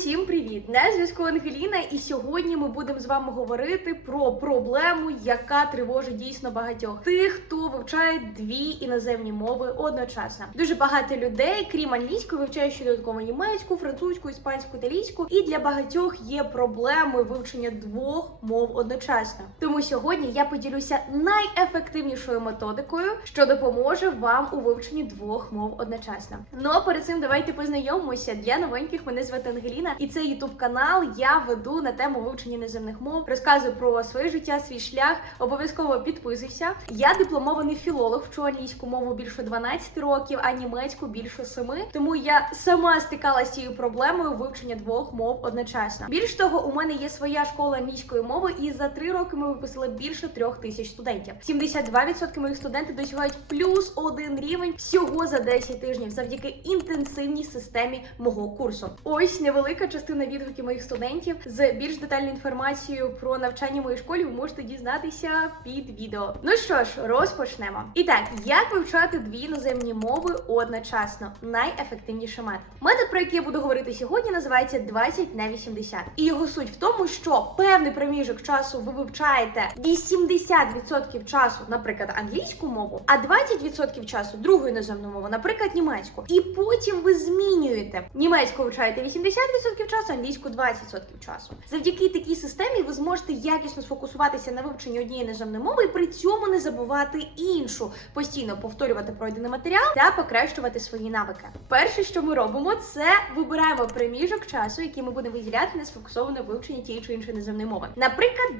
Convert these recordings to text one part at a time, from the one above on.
Усім привіт! На зв'язку Ангеліна, і сьогодні ми будемо з вами говорити про проблему, яка тривожить дійсно багатьох тих, хто вивчає дві іноземні мови одночасно. Дуже багато людей, крім англійської, вивчають ще додатково німецьку, французьку, іспанську, італійську. І для багатьох є проблемою вивчення двох мов одночасно. Тому сьогодні я поділюся найефективнішою методикою, що допоможе вам у вивченні двох мов одночасно. Ну а перед цим давайте познайомимося. Для новеньких мене звати Ангеліна, і цей ютуб канал я веду на тему вивчення іноземних мов, розказую про своє життя, свій шлях. Обов'язково підписуйся. Я дипломований філолог, вчу англійську мову більше 12 років, а німецьку більше 7. Тому я сама стикалася з цією проблемою вивчення двох мов одночасно. Більш того, у мене є своя школа англійської мови, і за три роки ми випустили більше трьох тисяч студентів. 72% моїх студентів досягають плюс один рівень всього за 10 тижнів завдяки інтенсивній системі мого курсу. Ось невелика частина відгуків моїх студентів з більш детальною інформацією про навчання в моїй школі. Ви можете дізнатися під відео. Ну що ж, розпочнемо. І так, як вивчати дві іноземні мови одночасно? Найефективніший метод. Метод, про який я буду говорити сьогодні, називається 20 на 80. І його суть в тому, що певний проміжок часу ви вивчаєте 80% часу, наприклад, англійську мову, а 20% часу другу іноземну мову, наприклад, німецьку. І потім ви змінюєте німецьку вивчаєте 80% часу, англійську 20% часу. Завдяки такій системі ви зможете якісно сфокусуватися на вивченні однієї іноземної мови і при цьому не забувати іншу, постійно повторювати пройдений матеріал та покращувати свої навики. Перше, що ми робимо, це вибираємо проміжок часу, який ми будемо виділяти на сфокусоване вивчення тієї чи іншої іноземної мови. Наприклад,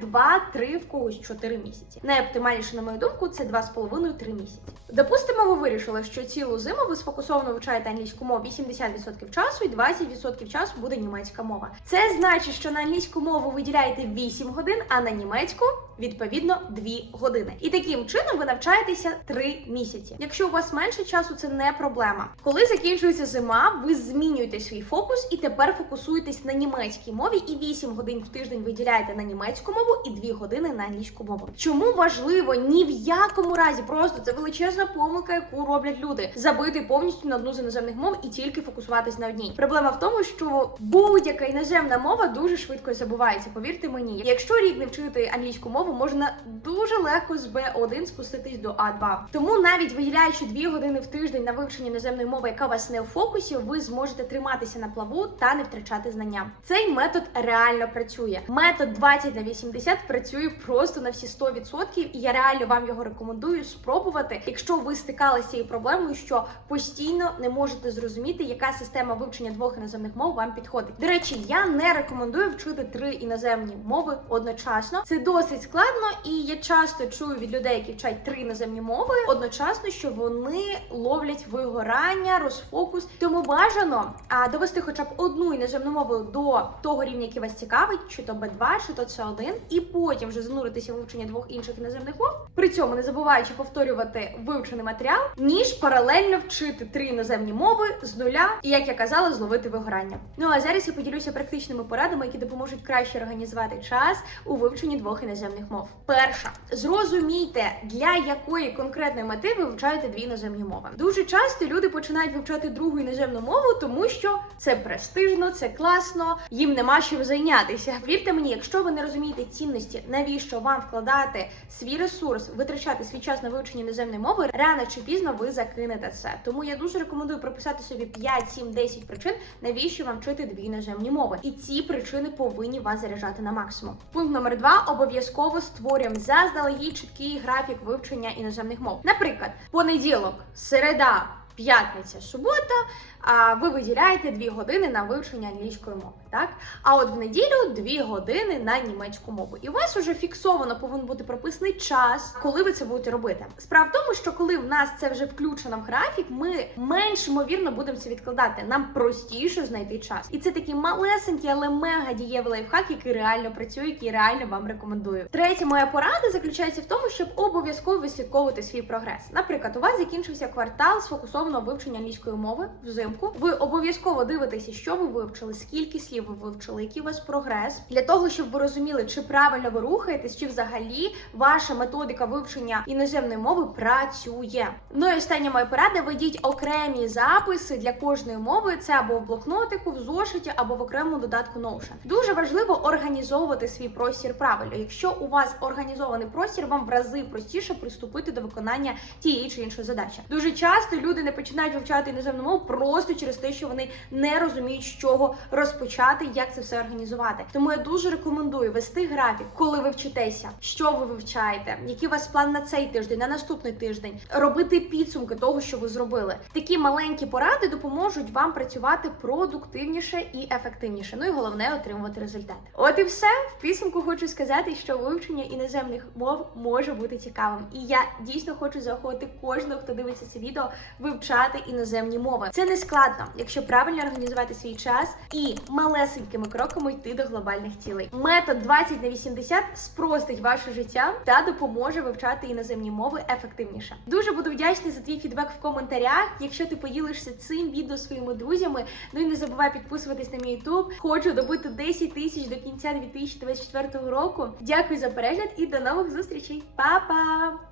2-3 в когось 4 місяці. Найоптимальніше, на мою думку, це 2,5-3 місяці. Допустимо, ви вирішили, що цілу зиму ви сфокусовано вивчаєте англійську мову 80% часу і 20% часу буде німецька мова. Це значить, що на англійську мову виділяєте 8 годин, а на німецьку відповідно 2 години. І таким чином ви навчаєтеся 3 місяці. Якщо у вас менше часу, це не проблема. Коли закінчується зима, ви змінюєте свій фокус і тепер фокусуєтесь на німецькій мові і 8 годин в тиждень виділяєте на німецьку мову і 2 години на англійську мову. Чому важливо ні в якому разі, просто це величезна помилка, яку роблять люди, забити повністю на одну з іноземних мов і тільки фокусуватись на одній. Проблема в тому, що будь-яка іноземна мова дуже швидко забувається. Повірте мені, якщо рік не вчити англійську мову, можна дуже легко з B1 спуститись до А2. Тому навіть виділяючи 2 години в тиждень на вивчення іноземної мови, яка у вас не в фокусі, ви зможете триматися на плаву та не втрачати знання. Цей метод реально працює. Метод 20 на 80 працює просто на всі 100%, і я реально вам його рекомендую спробувати, якщо ви стикалися з цією проблемою, що постійно не можете зрозуміти, яка система вивчення двох іноземних мов вам підходить. До речі, я не рекомендую вчити три іноземні мови одночасно. Це досить складно, і я часто чую від людей, які вчать три іноземні мови одночасно, що вони ловлять вигорання, розфокус. Тому бажано а, довести хоча б одну іноземну мову до того рівня, який вас цікавить, чи то B2, чи то C1, і потім вже зануритися в вивчення двох інших іноземних мов. При цьому не забуваючи повторювати вивчений матеріал, ніж паралельно вчити три іноземні мови з нуля, і як я казала, зловити вигорання. Ну а зараз я поділюся практичними порадами, які допоможуть краще організувати час у вивченні двох іноземних мов. Перша зрозумійте, для якої конкретної мети ви вивчаєте дві іноземні мови. Дуже часто люди починають вивчати другу іноземну мову, тому що це престижно, це класно, їм нема чим зайнятися. Вірте мені, якщо ви не розумієте цінності, навіщо вам вкладати свій ресурс, витрачати свій час на вивчення іноземної мови, рано чи пізно ви закинете це. Тому я дуже рекомендую прописати собі 5, 7, 10 причин, навіщо вам вчити дві іноземні мови. І ці причини повинні вас заряджати на максимум. Пункт номер два: обов'язково створюємо заздалегідь чіткий графік вивчення іноземних мов. Наприклад, понеділок, середа. П'ятниця, субота, а ви виділяєте 2 години на вивчення англійської мови, так? А от в неділю 2 години на німецьку мову. І у вас вже фіксовано повинен бути прописаний час, коли ви це будете робити. Справа в тому, що коли в нас це вже включено в графік, ми менш ймовірно будемо це відкладати. Нам простіше знайти час. І це такий малесенький, але мега дієвий лайфхак, який реально працює, який реально вам рекомендую. Третя моя порада заключається в тому, щоб обов'язково відслідковувати свій прогрес. Наприклад, у вас закінчився квартал сфокусований стосовно вивчення англійської мови взимку. Ви обов'язково дивитеся, що ви вивчили, скільки слів ви вивчили, який у вас прогрес, для того, щоб ви розуміли, чи правильно ви рухаєтесь, чи взагалі ваша методика вивчення іноземної мови працює. Ну і остання моя порада: ведіть окремі записи для кожної мови. Це або в блокнотику, в зошиті, або в окремому додатку Notion. Дуже важливо організовувати свій простір правильно. Якщо у вас організований простір, вам в рази простіше приступити до виконання тієї чи іншої задачі. Дуже часто люди не починають вивчати іноземну мову просто через те, що вони не розуміють, з чого розпочати, як це все організувати. Тому я дуже рекомендую вести графік, коли ви вчитеся, що ви вивчаєте, який у вас план на цей тиждень, на наступний тиждень, робити підсумки того, що ви зробили. Такі маленькі поради допоможуть вам працювати продуктивніше і ефективніше. Ну і головне отримувати результати. От і все. В підсумку хочу сказати, що вивчення іноземних мов може бути цікавим. І я дійсно хочу заохотити кожного, хто дивиться це відео, вивчати іноземні мови. Це не складно, якщо правильно організувати свій час і малесенькими кроками йти до глобальних цілей. Метод 20 на 80 спростить ваше життя та допоможе вивчати іноземні мови ефективніше. Дуже буду вдячна за твій фідбек в коментарях. Якщо ти поділишся цим відео своїми друзями, ну і не забувай підписуватись на мій YouTube. Хочу добити 10 тисяч до кінця 2024 року. Дякую за перегляд і до нових зустрічей. Па-па!